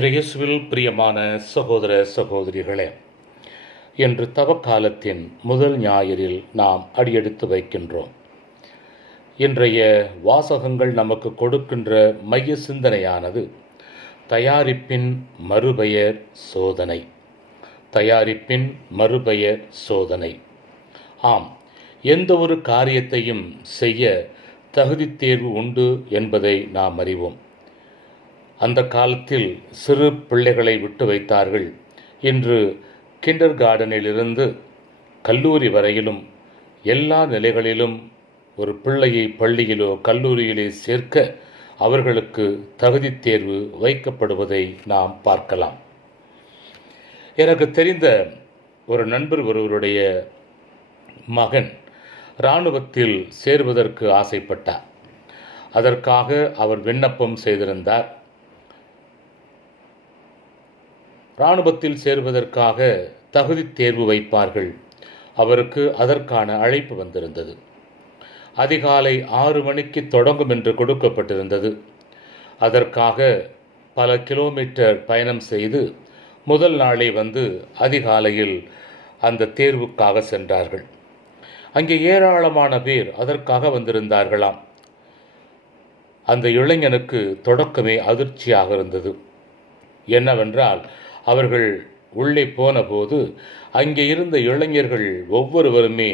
இறையேசுவில் பிரியமான சகோதர சகோதரிகளே என்று தவக்காலத்தின் முதல் ஞாயிறில் நாம் அடியெடுத்து வைக்கின்றோம். இன்றைய வாசகங்கள் நமக்கு கொடுக்கின்ற மைய சிந்தனையானது தயாரிப்பின் மறுபெயர் சோதனை. தயாரிப்பின் மறுபெயர் சோதனை. ஆம் எந்த ஒரு காரியத்தையும் செய்ய தகுதித் தேர்வு உண்டு என்பதை நாம் அறிவோம். அந்த காலத்தில் சிறு பிள்ளைகளை விட்டு வைத்தார்கள். இன்று கிண்டர் கார்டனிலிருந்து கல்லூரி வரையிலும் எல்லா நிலைகளிலும் ஒரு பிள்ளையை பள்ளியிலோ கல்லூரியிலே சேர்க்க அவர்களுக்கு தகுதித் தேர்வு வைக்கப்படுவதை நாம் பார்க்கலாம். எனக்கு தெரிந்த ஒரு நண்பர் ஒருவருடைய மகன் இராணுவத்தில் சேருவதற்கு ஆசைப்பட்டார். அதற்காக அவர் விண்ணப்பம் செய்திருந்தார். இராணுவத்தில் சேருவதற்காக தகுதி தேர்வு வைப்பார்கள். அவருக்கு அதற்கான அழைப்பு வந்திருந்தது. அதிகாலை ஆறு மணிக்கு தொடங்கும் என்று கொடுக்கப்பட்டிருந்தது. அதற்காக பல கிலோமீட்டர் பயணம் செய்து முதல் நாளே வந்து அதிகாலையில் அந்த தேர்வுக்காக சென்றார்கள். அங்கே ஏராளமான பேர் அதற்காக வந்திருந்தார்களாம். அந்த இளைஞனுக்கு தொடக்கமே அதிர்ச்சியாக இருந்தது. என்னவென்றால் அவர்கள் உள்ளே போனபோது அங்கே இருந்த இளைஞர்கள் ஒவ்வொருவருமே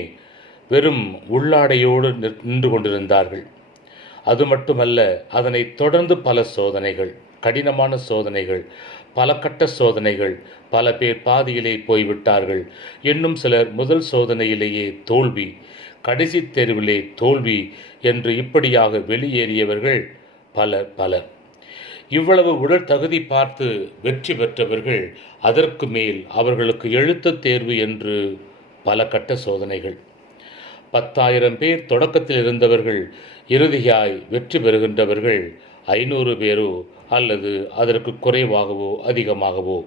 வெறும் உள்ளாடையோடு நின்று கொண்டிருந்தார்கள். அது மட்டுமல்ல அதனை தொடர்ந்து பல சோதனைகள் கடினமான சோதனைகள் பல கட்ட சோதனைகள் பல பேர் பாதியிலே போய்விட்டார்கள். இன்னும் சிலர் முதல் சோதனையிலேயே தோல்வி கடைசி தேர்விலே தோல்வி என்று இப்படியாக வெளியேறியவர்கள் பலர் பலர். இவ்வளவு உடல் தகுதி பார்த்து வெற்றி பெற்றவர்கள் அதற்கு மேல் அவர்களுக்கு எழுத்துத் தேர்வு என்று பல கட்ட சோதனைகள். பத்தாயிரம் பேர் தொடக்கத்தில் இருந்தவர்கள் இறுதியாய் வெற்றி பெறுகின்றவர்கள் ஐநூறு பேரோ அல்லது அதற்கு குறைவாகவோ அதிகமாகவோ.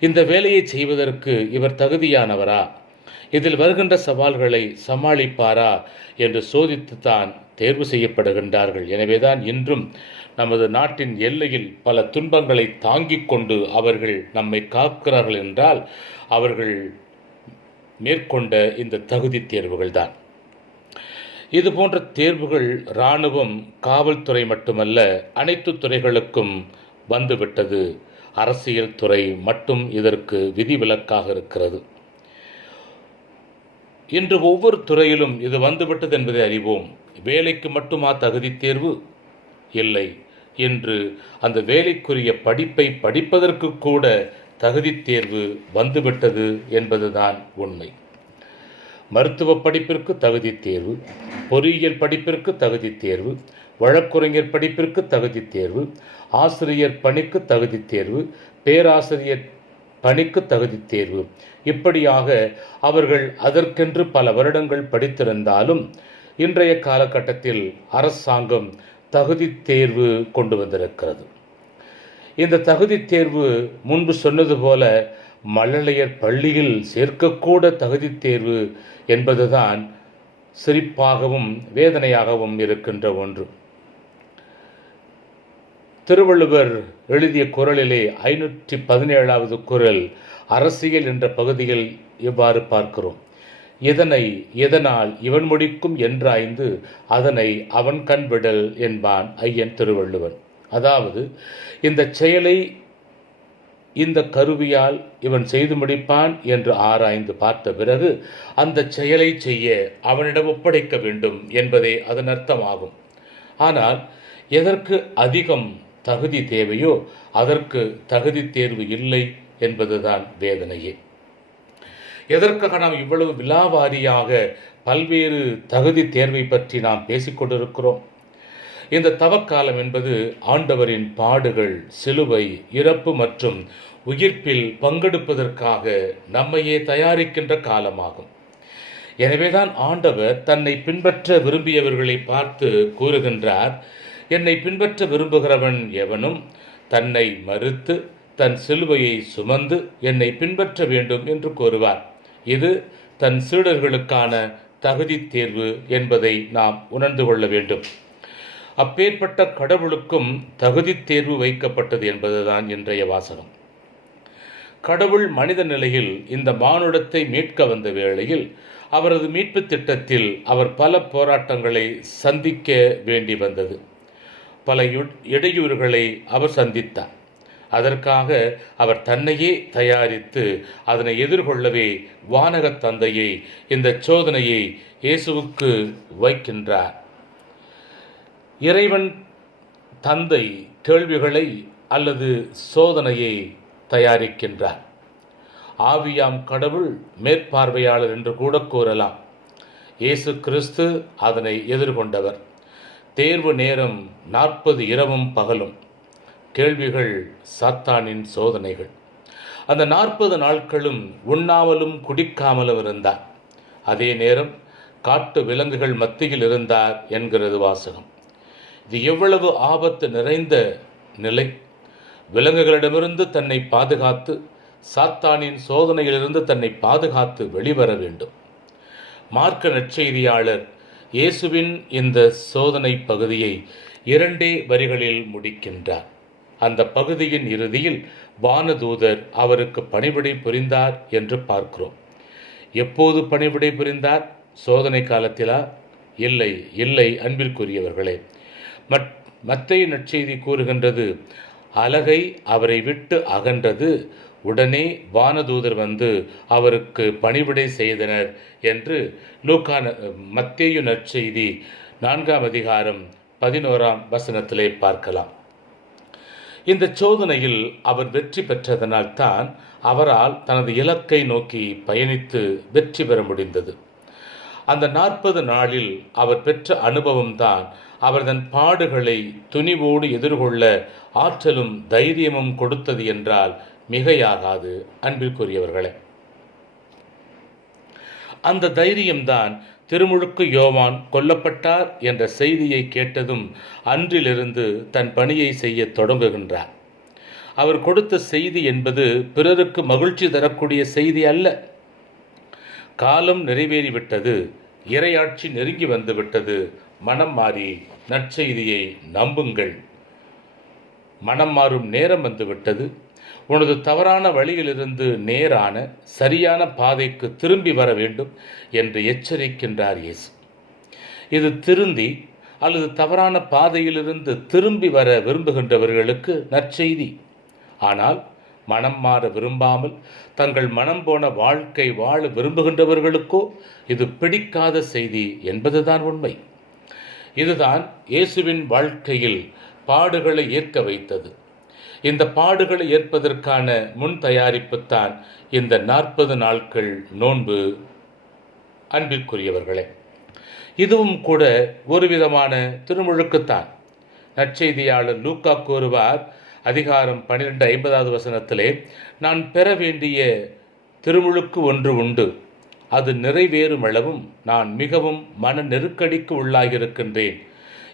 இந்த வேலையை செய்வதற்கு இவர் தகுதியானவரா? இதில் வருகின்ற சவால்களை சமாளிப்பாரா? என்று சோதித்துத்தான் தேர்வு செய்யப்படுகின்றார்கள். எனவேதான் இன்றும் நமது நாட்டின் எல்லையில் பல துன்பங்களை தாங்கிக் கொண்டு அவர்கள் நம்மை காக்கிறார்கள் என்றால் அவர்கள் மேற்கொண்ட இந்த தகுதி தேர்வுகள்தான். இது போன்ற தேர்வுகள் இராணுவம் காவல்துறை மட்டுமல்ல அனைத்து துறைகளுக்கும் வந்துவிட்டது. அரசியல் துறை மட்டும் இதற்கு விதிவிலக்காக இருக்கிறது. இன்று ஒவ்வொரு துறையிலும் இது வந்துவிட்டது என்பதை அறிவோம். வேலைக்கு மட்டுமா தகுதி தேர்வு? இல்லை. என்று அந்த வேலைக்குரிய படிப்பை படிப்பதற்கு கூட தகுதி தேர்வு வந்துவிட்டது என்பதுதான் உண்மை. மருத்துவ படிப்பிற்கு தகுதி தேர்வு பொறியியல் படிப்பிற்கு தகுதி தேர்வு வழக்குரைஞர் படிப்பிற்கு தகுதி தேர்வு ஆசிரியர் பணிக்கு தகுதி தேர்வு பேராசிரியர் பணிக்கு தகுதி தேர்வு. இப்படியாக அவர்கள் அதற்கென்று பல வருடங்கள் படித்திருந்தாலும் இன்றைய காலகட்டத்தில் அரசாங்கம் தகுதி தேர்வு கொண்டு வந்திருக்கிறது. இந்த தகுதி தேர்வு முன்பு சொன்னது போல மழலையர் பள்ளியில் சேர்க்கக்கூட தகுதி தேர்வு என்பதுதான் சிரிப்பாகவும் வேதனையாகவும் இருக்கின்ற ஒன்று. திருவள்ளுவர் எழுதிய குரலிலே ஐநூற்றி பதினேழாவது குரல் அரசியல் என்ற பகுதியில் இவ்வாறு பார்க்கிறோம். இதனை எதனால் இவன் முடிக்கும் என்றாய்ந்து அதனை அவன் கண் விடல் என்பான் ஐயன் திருவள்ளுவன் அதாவது இந்த செயலை இந்த கருவியால் இவன் செய்து முடிப்பான் என்று ஆராய்ந்து பார்த்த பிறகு அந்த செயலை செய்ய அவனிடம் ஒப்படைக்க வேண்டும் என்பதே அதன் அர்த்தமாகும். ஆனால் எதற்கு அதிகம் தகுதி தேவையோ அதற்கு தகுதி தேர்வு இல்லை என்பதுதான் வேதனையே. எதற்காக நாம் இவ்வளவு விலாவாரியாக பல்வேறு தகுதி தேர்வை பற்றி நாம் பேசிக்கொண்டிருக்கிறோம் இந்த தவக்காலம் என்பது ஆண்டவரின் பாடுகள் சிலுவை இறப்பு மற்றும் உயிர்ப்பில் பங்கெடுப்பதற்காக நம்மையே தயாரிக்கின்ற காலமாகும். எனவேதான் ஆண்டவர் தன்னை பின்பற்ற விரும்பியவர்களை பார்த்து கூறுகின்றார் என்னை பின்பற்ற விரும்புகிறவன் எவனும் தன்னை மறுத்து தன் சிலுவையை சுமந்து என்னை பின்பற்ற வேண்டும் என்று கூறுவார். இது தன் சீடர்களுக்கான தகுதி தேர்வு என்பதை நாம் உணர்ந்து கொள்ள வேண்டும். அப்பேற்பட்ட கடவுளுக்கும் தகுதி தேர்வு வைக்கப்பட்டது என்பதுதான் இன்றைய வாசகம். கடவுள் மனித நிலையில் இந்த மானுடத்தை மீட்க வந்த வேளையில் அவரது மீட்பு திட்டத்தில் அவர் பல போராட்டங்களை சந்திக்க வேண்டி வந்தது. பல இடையூறுகளை அவர் சந்தித்தார். அதற்காக அவர் தன்னையே தயாரித்து அதனை எதிர்கொள்ளவே வானகத் தந்தையை இந்த சோதனையை இயேசுவுக்கு வைக்கின்றார். இறைவன் தந்தை கேள்விகளை அல்லது சோதனையை தயாரிக்கின்றார். ஆவியாம் கடவுள் மேற்பார்வையாளர் என்று கூட கூறலாம். இயேசு கிறிஸ்து அதனை எதிர்கொண்டவர். தேர்வு நேரம் நாற்பது இரவும் பகலும். கேள்விகள் சாத்தானின் சோதனைகள். அந்த நாற்பது நாட்களும் உண்ணாமலும் குடிக்காமலும் இருந்தார். அதே நேரம் காட்டு விலங்குகள் மத்தியில் இருந்தார் என்கிறது வாசகம். இது எவ்வளவு ஆபத்து நிறைந்த நிலை. விலங்குகளிடமிருந்து தன்னை பாதுகாத்து சாத்தானின் சோதனையிலிருந்து தன்னை பாதுகாத்து வெளிவர வேண்டும். மார்க்க நற்செய்தியாளர் இயேசுவின் இந்த சோதனை பகுதியை இரண்டே வரிகளில் முடிக்கின்றார். அந்த பகுதியின் இறுதியில் வானதூதர் அவருக்கு பணிவிடை புரிந்தார் என்று பார்க்கிறோம். எப்போது பணிவிடை புரிந்தார்? சோதனை காலத்திலா? இல்லை இல்லை அன்பிற்குரியவர்களே. மத் மத்திய நற்செய்தி கூறுகின்றது அலகை அவரை விட்டு அகன்றது உடனே வானதூதர் வந்து அவருக்கு பணிவிடை செய்தனர் என்று லூக்கான மத்தேயு நற்செய்தி நான்காம் அதிகாரம் பதினோராம் வசனத்திலே பார்க்கலாம். இந்த சோதனையில் அவர் வெற்றி பெற்றதனால்தான் அவரால் தனது இலக்கை நோக்கி பயணித்து வெற்றி பெற முடிந்தது. அந்த நாற்பது நாளில் அவர் பெற்ற அனுபவம்தான் அவர் தன் பாடுகளை துணிவோடு எதிர்கொள்ள ஆற்றலும் தைரியமும் கொடுத்தது என்றால் மிகையாகாது அன்பிற்குரியவர்களே. அந்த தைரியம்தான் திருமுழுக்கு யோவான் கொல்லப்பட்டார் என்ற செய்தியை கேட்டதும் அன்றிலிருந்து தன் பணியை செய்ய தொடங்குகின்றார். அவர் கொடுத்த செய்தி என்பது பிறருக்கு மகிழ்ச்சி தரக்கூடிய செய்தி அல்ல. காலம் நிறைவேறிவிட்டது இரையாட்சி நெருங்கி வந்துவிட்டது. மனம் மாறி நற்செய்தியை நம்புங்கள். மனம் மாறும் நேரம் வந்துவிட்டது. உனது தவறான வழியிலிருந்து நேரான சரியான பாதைக்கு திரும்பி வர வேண்டும் என்று எச்சரிக்கின்றார் இயேசு. இது திருந்தி அல்லது தவறான பாதையிலிருந்து திரும்பி வர விரும்புகின்றவர்களுக்கு நற்செய்தி. ஆனால் மனம் மாற விரும்பாமல் தங்கள் மனம் போன வாழ்க்கை வாழ விரும்புகின்றவர்களுக்கோ இது பிடிக்காத செய்தி என்பதுதான் உண்மை. இதுதான் இயேசுவின் வாழ்க்கையில் பாடுகளை ஏற்க வைத்தது. இந்த பாடுகளை ஏற்பதற்கான முன் தயாரிப்புத்தான் இந்த நாற்பது நாட்கள் நோன்பு. அன்பிற்குரியவர்களே இதுவும் கூட ஒரு விதமான திருமுழுக்குத்தான். நற்செய்தியாளர் லூக்கா கூறுவார் அதிகாரம் பன்னிரெண்டு ஐம்பதாவது வசனத்திலே நான் பெற வேண்டிய திருமுழுக்கு ஒன்று உண்டு. அது நிறைவேறும் அளவும் நான் மிகவும் மன நெருக்கடிக்கு உள்ளாகியிருக்கின்றேன்.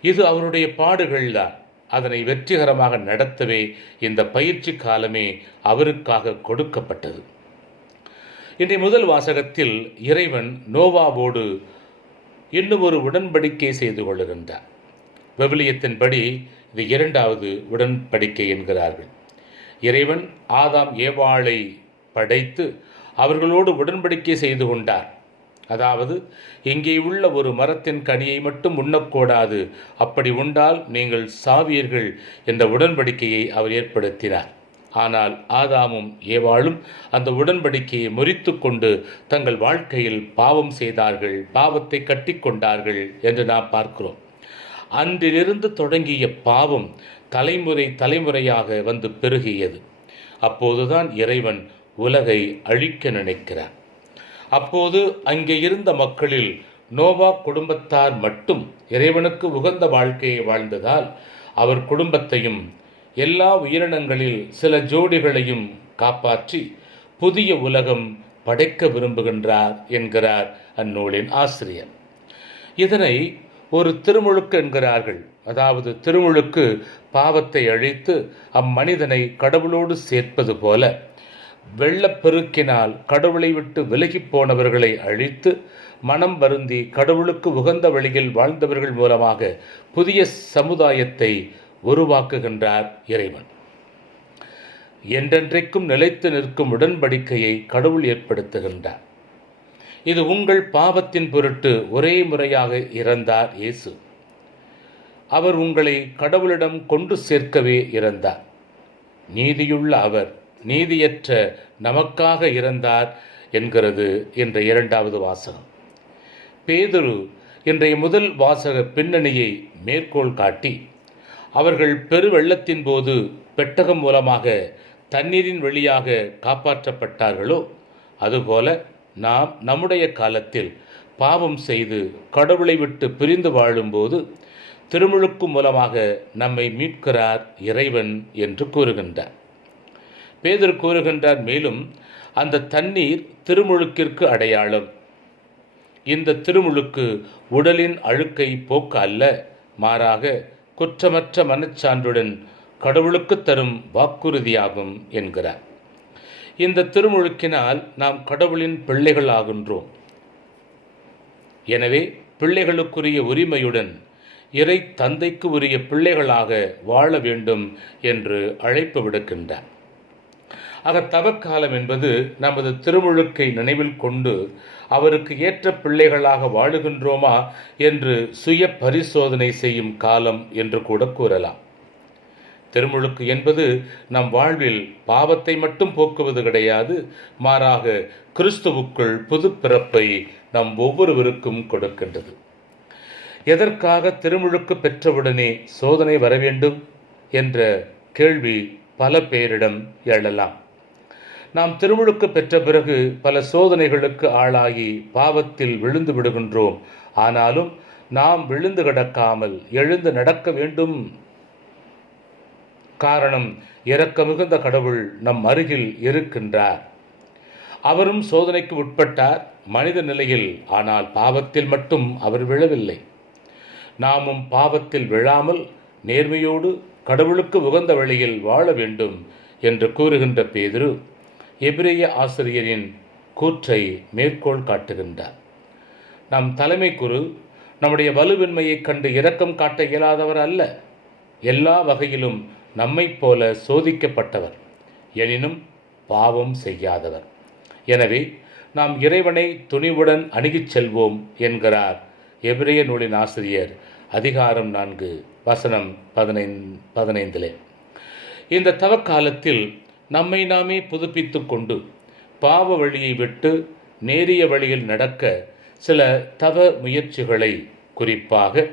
இது அவருடைய பாடுகள்தான். அதனை வெற்றிகரமாக நடத்தவே இந்த பயிற்சி காலமே அவருக்காக கொடுக்கப்பட்டது. இன்றைய முதல் வாசகத்தில் இறைவன் நோவாவோடு இன்னும் ஒரு உடன்படிக்கை செய்து கொள்ளுகின்றார். விவிலியத்தின்படி இது இரண்டாவது உடன்படிக்கை என்கிறார்கள். இறைவன் ஆதாம் ஏவாளை படைத்து அவர்களோடு உடன்படிக்கை செய்து கொண்டார். அதாவது இங்கே உள்ள ஒரு மரத்தின் கனியை மட்டும் உண்ணக்கூடாது. அப்படி உண்டால் நீங்கள் சாவீர்கள் என்ற உடன்படிக்கையை அவர் ஏற்படுத்தினார். ஆனால் ஆதாமும் ஏவாளும் அந்த உடன்படிக்கையை முறித்து கொண்டு தங்கள் வாழ்க்கையில் பாவம் செய்தார்கள் பாவத்தை கட்டிக்கொண்டார்கள் என்று நாம் பார்க்கிறோம். அன்றிலிருந்து தொடங்கிய பாவம் தலைமுறை தலைமுறையாக வந்து பெருகியது. அப்போதுதான் இறைவன் உலகை அழிக்க நினைக்கிறார் அப்போது அங்கே இருந்த மக்களில் நோவா குடும்பத்தார் மட்டும் இறைவனுக்கு உகந்த வாழ்க்கையை வாழ்ந்ததால் அவர் குடும்பத்தையும் எல்லா உயிரினங்களில் சில ஜோடிகளையும் காப்பாற்றி புதிய உலகம் படைக்க விரும்புகின்றார் என்கிறார் அந்நூலின் ஆசிரியர். இதனை ஒரு திருமுழுக்கு என்கிறார்கள். அதாவது திருமுழுக்கு பாவத்தை அழித்து அம்மனிதனை கடவுளோடு சேர்ப்பது போல வெள்ளப்பெருக்கினால் கடவுளை விட்டு விலகிப் போனவர்களை அழித்து மனம் வருந்தி கடவுளுக்கு உகந்த வழியில் வாழ்ந்தவர்கள் மூலமாக புதிய சமுதாயத்தை உருவாக்குகின்றார் இறைவன். என்றென்றைக்கும் நிலைத்து நிற்கும் உடன்படிக்கையை கடவுள் ஏற்படுத்துகின்றார். இது உங்கள் பாவத்தின் பொருட்டு ஒரே முறையாக இறந்தார் இயேசு. அவர் உங்களை கடவுளிடம் கொண்டு சேர்க்கவே இறந்தார். நீதியுள்ள அவர் நீதியற்ற நமக்காக இறந்தார் என்கிறது என்ற இரண்டாவது வாசகம். பேதுரு இன்றைய முதல் வாசக பின்னணியை மேற்கோள் காட்டி அவர்கள் பெருவெள்ளத்தின் போது பெட்டகம் மூலமாக தண்ணீரின் வழியாக காப்பாற்றப்பட்டார்களோ அதுபோல நாம் நம்முடைய காலத்தில் பாவம் செய்து கடவுளை விட்டு பிரிந்து வாழும்போது திருமுழுக்கு மூலமாக நம்மை மீட்கிறார் இறைவன் என்று கூறுகின்றார். பேதர் கூறுகின்றார் மேலும் அந்த தண்ணீர் திருமுழுக்கிற்கு அடையாளம். இந்த திருமுழுக்கு உடலின் அழுக்கை போக்க அல்ல மாறாக குற்றமற்ற மனச்சான்றுடன் கடவுளுக்கு தரும் வாக்குறுதியாகும் என்கிறார். இந்த திருமுழுக்கினால் நாம் கடவுளின் பிள்ளைகள் ஆகின்றோம். எனவே பிள்ளைகளுக்குரிய உரிமையுடன் இறை தந்தைக்கு உரிய பிள்ளைகளாக வாழ வேண்டும் என்று அழைப்பு விடுக்கின்றார். ஆக தவக்காலம் என்பது நமது திருமுழுக்கை நினைவில் கொண்டு அவருக்கு ஏற்ற பிள்ளைகளாக வாழுகின்றோமா என்று சுய பரிசோதனை செய்யும் காலம் என்று கூட கூறலாம். திருமுழுக்கு என்பது நம் வாழ்வில் பாவத்தை மட்டும் போக்குவது கிடையாது மாறாக கிறிஸ்துவுக்குள் புது பிறப்பை நம் ஒவ்வொருவருக்கும் கொடுக்கின்றது. எதற்காக திருமுழுக்கு பெற்றவுடனே சோதனை வர வேண்டும் என்ற கேள்வி பல பேரிடம் எழலாம். நாம் திருமுழுக்கு பெற்ற பிறகு பல சோதனைகளுக்கு ஆளாகி பாவத்தில் விழுந்து விடுகின்றோம். ஆனாலும் நாம் விழுந்து கிடக்காமல் எழுந்து நடக்க வேண்டும். காரணம் இறக்க மிகுந்த கடவுள் நம் அருகில் இருக்கின்றார். அவரும் சோதனைக்கு உட்பட்டார் மனித நிலையில் ஆனால் பாவத்தில் மட்டும் அவர் விழவில்லை. நாமும் பாவத்தில் விழாமல் நேர்மையோடு கடவுளுக்கு உகந்த வழியில் வாழ வேண்டும் என்று கூறுகின்ற பேதுரு எபிரேய ஆசிரியரின் கூற்றை மேற்கோள் காட்டுகின்றார். நம் தலைமை குரு நம்முடைய வலுவின்மையைக் கண்டு இரக்கம் காட்ட இயலாதவர் அல்ல. எல்லா வகையிலும் நம்மைப் போல சோதிக்கப்பட்டவர் எனினும் பாவம் செய்யாதவர். எனவே நாம் இறைவனை துணிவுடன் அணுகிச் செல்வோம் என்கிறார் எபிரேய நூலின் ஆசிரியர் அதிகாரம் நான்கு வசனம் பதினைந் பதினைந்திலே. இந்த தவக்காலத்தில் நம்மை நாமே புதுப்பித்து கொண்டு பாவ வழியை விட்டு நேரிய வழியில் நடக்க சில தவ முயற்சிகளை குறிப்பாக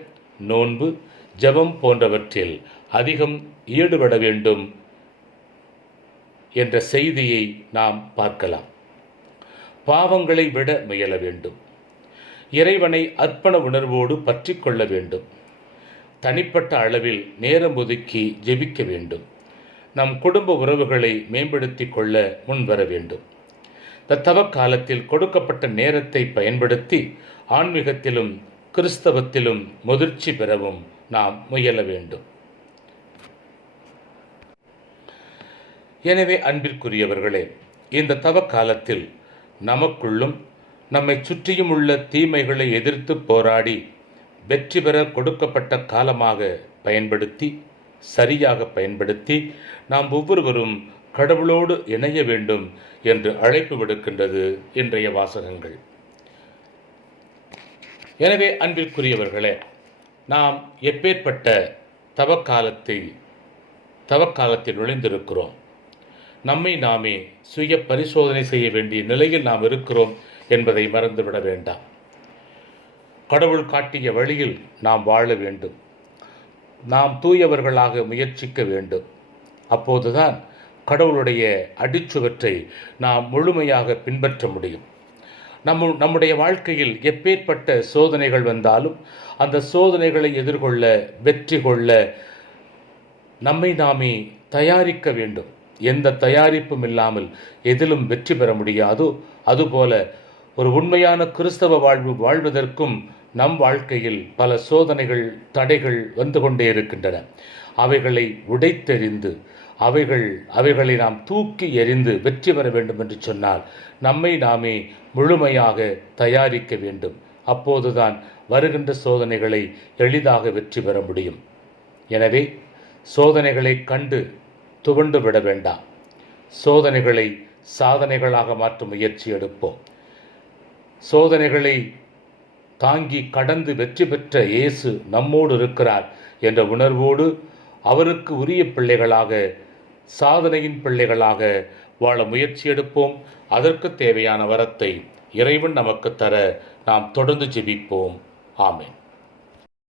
நோன்பு ஜெபம் போன்றவற்றில் அதிகம் ஈடுபட வேண்டும் என்ற செய்தியை நாம் பார்க்கலாம். பாவங்களை விட முயல வேண்டும். இறைவனை அர்ப்பண உணர்வோடு பற்றி கொள்ள வேண்டும். தனிப்பட்ட அளவில் நேரம் ஒதுக்கி ஜெபிக்க வேண்டும். நம் குடும்ப உறவுகளை மேம்படுத்தி கொள்ள முன்வர வேண்டும். இந்த காலத்தில் கொடுக்கப்பட்ட நேரத்தை பயன்படுத்தி ஆன்மீகத்திலும் கிறிஸ்தவத்திலும் முதிர்ச்சி பெறவும் நாம் முயல வேண்டும். எனவே அன்பிற்குரியவர்களே இந்த தவக்காலத்தில் நமக்குள்ளும் நம்மை சுற்றியும் உள்ள தீமைகளை எதிர்த்து போராடி வெற்றி பெற கொடுக்கப்பட்ட காலமாக பயன்படுத்தி சரியாக பயன்படுத்தி நாம் ஒவ்வொருவரும் கடவுளோடு இணைய வேண்டும் என்று அழைப்பு விடுக்கின்றது இன்றைய வாசகங்கள். எனவே அன்பிற்குரியவர்களே நாம் எப்பேற்பட்ட தவக்காலத்தை தவக்காலத்தில் நுழைந்திருக்கிறோம்? நம்மை நாமே சுய பரிசோதனை செய்ய வேண்டிய நிலையில் நாம் இருக்கிறோம் என்பதை மறந்துவிட வேண்டாம். கடவுள் காட்டிய வழியில் நாம் வாழ வேண்டும். நாம் தூயவர்களாக முயற்சிக்க வேண்டும். அப்போதுதான் கடவுளுடைய அடிச்சுவற்றை நாம் முழுமையாக பின்பற்ற முடியும். நம்ம நம்முடைய வாழ்க்கையில் எப்பேற்பட்ட சோதனைகள் வந்தாலும் அந்த சோதனைகளை எதிர்கொள்ள வெற்றி கொள்ள நம்மை நாமே தயாரிக்க வேண்டும். எந்த தயாரிப்பும் இல்லாமல் எதிலும் வெற்றி பெற முடியாதோ அதுபோல ஒரு உண்மையான கிறிஸ்தவ வாழ்வு வாழ்வதற்கும் நம் வாழ்க்கையில் பல சோதனைகள் தடைகள் வந்து கொண்டே இருக்கின்றன. அவைகளை உடைத்தெறிந்து அவைகள் அவைகளை நாம் தூக்கி எறிந்து வெற்றி பெற வேண்டும் என்று சொன்னால் நம்மை நாமே முழுமையாக தயாரிக்க வேண்டும். அப்போதுதான் வருகின்ற சோதனைகளை எளிதாக வெற்றி பெற முடியும். எனவே சோதனைகளை கண்டு துவண்டு விட வேண்டாம். சோதனைகளை சாதனைகளாக மாற்றும் முயற்சி எடுப்போம். சோதனைகளை தாங்கி கடந்து வெற்றி பெற்ற இயேசு நம்மோடு இருக்கிறார் என்ற உணர்வோடு அவருக்கு உரிய பிள்ளைகளாக சாதனையின் பிள்ளைகளாக வாழ முயற்சி எடுப்போம். அதற்கு தேவையான வரத்தை இறைவன் நமக்கு தர நாம் தொடர்ந்து ஜெபிப்போம். ஆமேன்.